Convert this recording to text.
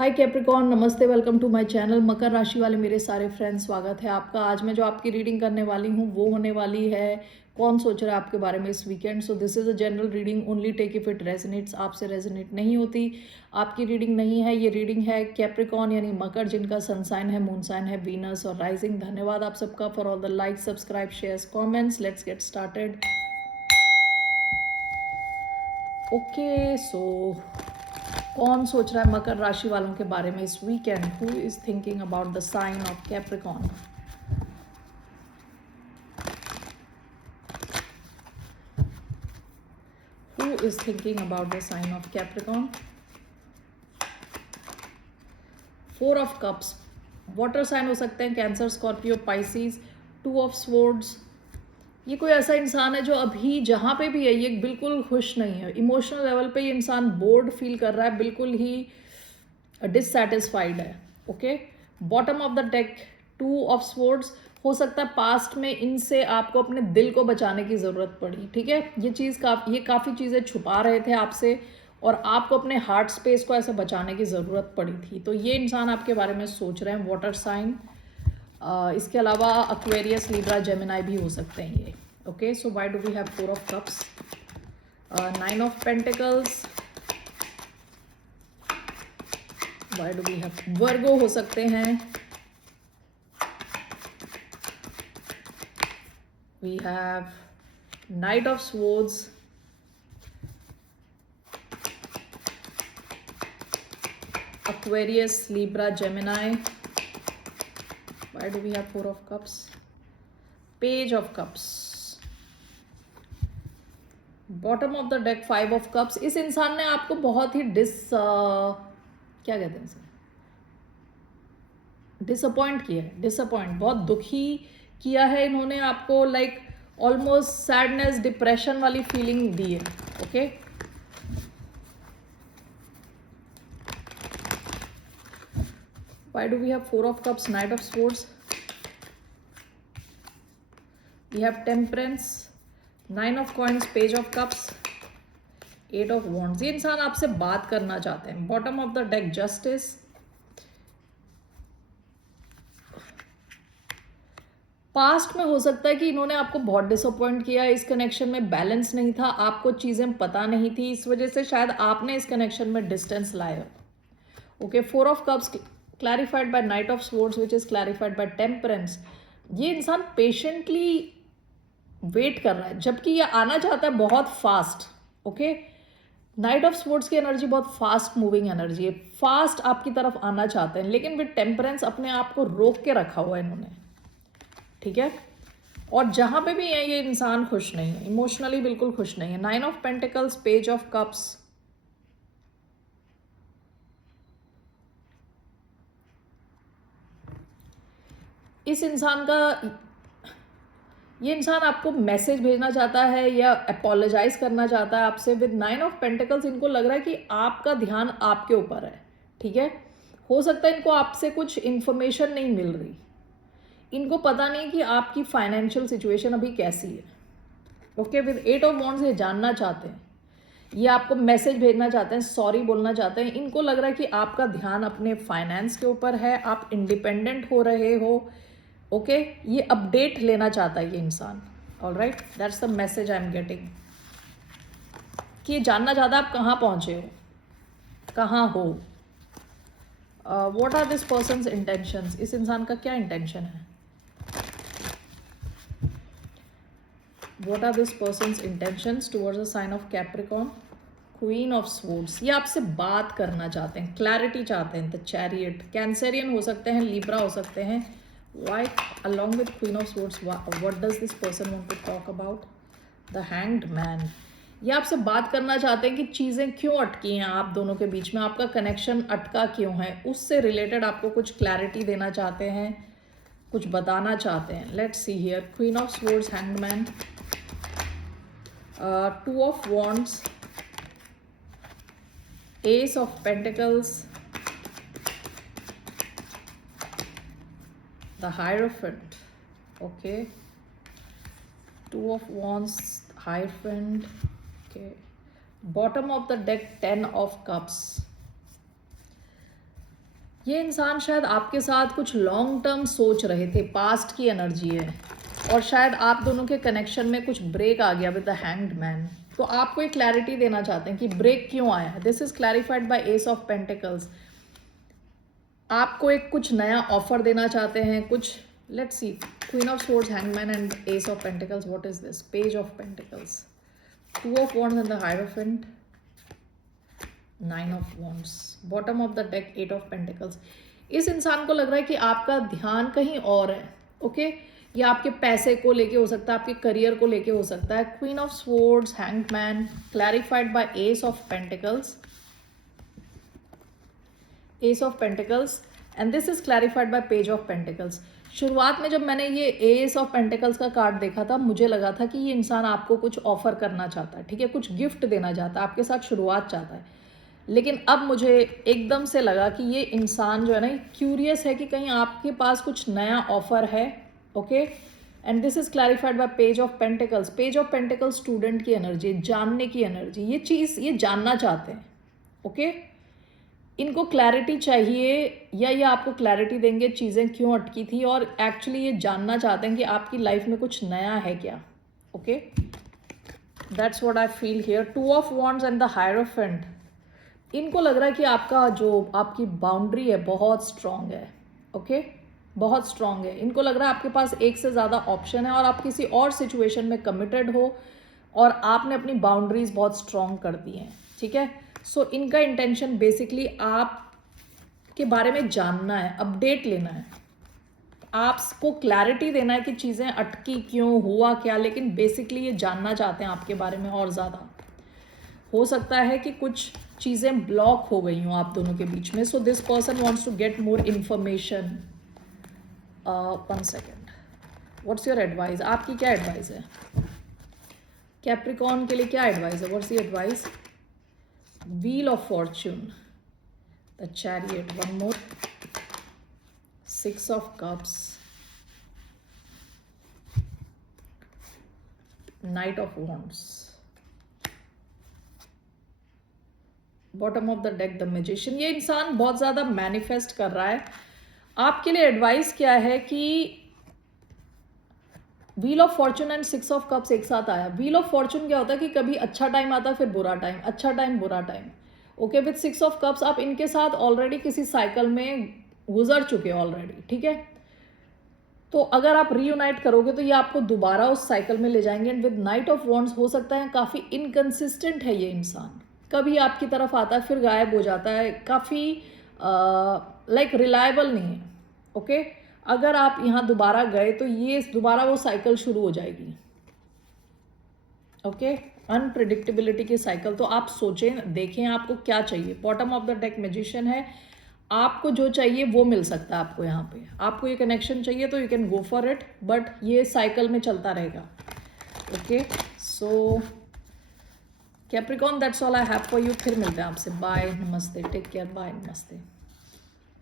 हाय Capricorn, नमस्ते, welcome to my channel. मकर राशि वाले मेरे सारे फ्रेंड्स, स्वागत है आपका। आज मैं जो आपकी रीडिंग करने वाली हूँ वो होने वाली है कौन सोच रहा है आपके बारे में इस weekend. So this is a general reading, only take if it resonates. आपसे रेजोनेट नहीं होती, आपकी रीडिंग नहीं है। ये रीडिंग है कैप्रिकॉर्न यानी मकर, जिनका सन साइन है, मून साइन है वीनस और राइजिंग। धन्यवाद आप सबका for all the like, subscribe, shares, comments. Let's get started. Okay, so कौन सोच रहा है मकर राशि वालों के बारे में इस weekend? Who is thinking about the sign of Capricorn? Who is thinking about the sign of Capricorn? Four of cups, water sign हो सकते हैं, Cancer, Scorpio, Pisces. Two of swords, ये कोई ऐसा इंसान है जो अभी जहाँ पे भी है ये बिल्कुल खुश नहीं है। इमोशनल लेवल पे ये इंसान बोर्ड फील कर रहा है, बिल्कुल ही डिससेटिस्फाइड है। Okay, bottom of the deck, to of swords. हो सकता है पास्ट में इनसे आपको अपने दिल को बचाने की ज़रूरत पड़ी। ठीक है, ये काफ़ी चीज़ें छुपा रहे थे आपसे और आपको अपने हार्ट स्पेस को ऐसे बचाने की ज़रूरत पड़ी थी। तो ये इंसान आपके बारे में सोच रहे हैं, वाटर साइन। इसके अलावा अक्वेरियस, लिब्रा, जेमिनाई भी हो सकते हैं ये। Okay, so why do we have four of cups? Nine of pentacles, why do we have Virgo हो सकते हैं। We have Knight of Swords, Aquarius, Libra, Gemini. Why do we have Four of Cups? Page of Cups. Bottom of the deck, Five of Cups. इस इंसान ने आपको बहुत ही क्या कहते हैं इसे, डिसअपॉइंट किया है। डिसअपॉइंट, बहुत दुखी किया है इन्होंने आपको। लाइक ऑलमोस्ट सैडनेस, डिप्रेशन वाली फीलिंग दी है। Okay, why do we have Four of Cups, Knight of Swords? We have Temperance, Nine of Coins, Page of Cups, Eight of Wands. ये इंसान आपसे बात करना चाहते हैं। Bottom of the deck, justice. Past में हो सकता है कि इन्होंने आपको बहुत डिसअपॉइंट किया, इस कनेक्शन में बैलेंस नहीं था, आपको चीज़ें पता नहीं थी, इस वजह से शायद आपने इस कनेक्शन में डिस्टेंस लाया। Okay, four of cups clarified by knight of swords which is clarified by temperance. ये इंसान पेशेंटली वेट कर रहा है, जबकि ये आना चाहता है बहुत fast. Okay, night of sports की एनर्जी बहुत फास्ट मूविंग एनर्जी है, फास्ट आपकी तरफ आना चाहते हैं, लेकिन विद टेम्परेंस अपने आप को रोक के रखा हुआ है इन्होंने। ठीक है, और जहां पे भी है ये इंसान खुश नहीं है, इमोशनली बिल्कुल खुश नहीं है। Nine of pentacles, page of cups. इस इंसान का, ये इंसान आपको मैसेज भेजना चाहता है या अपोलोजाइज करना चाहता है आपसे। विद नाइन ऑफ पेंटिकल्स इनको लग रहा है कि आपका ध्यान आपके ऊपर है। ठीक है, हो सकता है इनको आपसे कुछ इंफॉर्मेशन नहीं मिल रही, इनको पता नहीं कि आपकी फाइनेंशियल सिचुएशन अभी कैसी है। Okay, with eight of wands ये जानना चाहते हैं, ये आपको मैसेज भेजना चाहते हैं, सॉरी बोलना चाहते हैं। इनको लग रहा है कि आपका ध्यान अपने फाइनेंस के ऊपर है, आप इंडिपेंडेंट हो रहे हो। ओके, ये अपडेट लेना चाहता है ये इंसान। Alright, that's the message I am getting, कि ये जानना चाहता है आप कहाँ पहुँचे हो, कहाँ हो। What are this person's intentions? इस इंसान का क्या इंटेंशन है? What are this person's intentions towards the sign of Capricorn? Queen of swords, ये आपसे बात करना चाहते हैं, क्लैरिटी चाहते हैं। द चैरियट, कैंसरियन हो सकते हैं, लिब्रा हो सकते हैं। Why, along with Queen of Swords, what does this person want to talk about? The Hanged Man. ये आपसे बात करना चाहते हैं कि चीज़ें क्यों अटकी हैं आप दोनों के बीच में, आपका कनेक्शन अटका क्यों है, उससे रिलेटेड आपको कुछ क्लैरिटी देना चाहते हैं, कुछ बताना चाहते हैं। Let's see here, queen of swords, hanged man, to of wands, S of pentacles, the Hierophant. Okay, two of wands, Hierophant. Okay, bottom of the deck, 10 of cups. ये इंसान शायद आपके साथ कुछ लॉन्ग टर्म सोच रहे थे, पास्ट की एनर्जी है, और शायद आप दोनों के कनेक्शन में कुछ ब्रेक आ गया विद द हैंग्ड मैन। तो आपको एक क्लैरिटी देना चाहते हैं कि ब्रेक क्यों आया। This is clarified by ace of pentacles. आपको एक कुछ नया ऑफर देना चाहते हैं, कुछ, let's see, queen of swords, hangman and ace of pentacles. What is this? Page of pentacles, two of wands and the hierophant, nine of wands, bottom of the deck, eight of pentacles. इस इंसान को लग रहा है कि आपका ध्यान कहीं और है, ओके या आपके पैसे को लेके हो सकता है, आपके करियर को लेके हो सकता है। Queen of swords, hanged man, clarified by ace of pentacles, S of pentacles, and this is clarified bye page of pentacles. शुरुआत में जब मैंने ये एस ऑफ पेंटिकल्स का कार्ड देखा था, मुझे लगा था कि ये इंसान आपको कुछ ऑफर करना चाहता है, ठीक है, कुछ गिफ्ट देना चाहता है, आपके साथ शुरुआत चाहता है। लेकिन अब मुझे एकदम से लगा कि ये इंसान जो है ना, क्यूरियस है कि कहीं आपके पास कुछ नया ऑफर है, okay. And this is clarified bye page of pentacles. Page of pentacles student की एनर्जी, जानने की एनर्जी, ये चीज़ ये जानना चाहते हैं, ओके। इनको क्लैरिटी चाहिए, या ये आपको क्लैरिटी देंगे चीज़ें क्यों अटकी थी, और एक्चुअली ये जानना चाहते हैं कि आपकी लाइफ में कुछ नया है क्या, okay. That's what I feel here. To of wands and the hierophant. इनको लग रहा है कि आपका जो आपकी बाउंड्री है बहुत स्ट्रांग है, ओके, बहुत स्ट्रांग है। इनको लग रहा है आपके पास एक से ज़्यादा ऑप्शन है, और आप किसी और सिचुएशन में कमिटेड हो, और आपने अपनी बाउंड्रीज बहुत स्ट्रांग कर दी हैं, ठीक है। सो इनका इंटेंशन बेसिकली आपके बारे में जानना है, अपडेट लेना है, आपको क्लैरिटी देना है कि चीज़ें अटकी क्यों, हुआ क्या, लेकिन बेसिकली ये जानना चाहते हैं आपके बारे में और ज़्यादा। हो सकता है कि कुछ चीज़ें ब्लॉक हो गई हों आप दोनों के बीच में। So this person wants to get more information. 1 second, what's your advice? आपकी क्या एडवाइस है कैप्रिकॉर्न के लिए? क्या एडवाइस है? What's your advice? Wheel of Fortune, the chariot, one more, 6 of cups, night of wands, bottom of the deck, the magician. ये इंसान बहुत ज़्यादा मैनिफेस्ट कर रहा है। आपके लिए एडवाइस क्या है कि wheel of Fortune and 6 of cups एक साथ आया। व्हील ऑफ फॉर्चून क्या होता है कि कभी अच्छा टाइम आता है, फिर बुरा टाइम, अच्छा टाइम, बुरा time, okay. With 6 of cups आप इनके साथ ऑलरेडी किसी साइकिल में गुजर चुके हो ऑलरेडी, ठीक है। तो अगर आप रीयूनाइट करोगे तो ये आपको दोबारा उस साइकिल में ले जाएंगे। And with night of wands हो सकता है काफ़ी इनकन्सिस्टेंट है ये इंसान, कभी आपकी तरफ आता है फिर गायब हो जाता है, काफ़ी लाइक रिलायबल नहीं है, ओके। अगर आप यहाँ दोबारा गए तो ये दोबारा वो साइकिल शुरू हो जाएगी, ओके। अनप्रिडिक्टेबिलिटी की साइकिल। तो आप सोचें, देखें आपको क्या चाहिए। Bottom of the deck magician है। आपको जो चाहिए वो मिल सकता है आपको यहाँ पे। आपको ये कनेक्शन चाहिए तो you can go for it, but ये साइकिल में चलता रहेगा, okay. So Capricorn, that's all I have for you. फिर मिलते हैं आपसे। बाय, नमस्ते, टेक केयर, बाय, नमस्ते।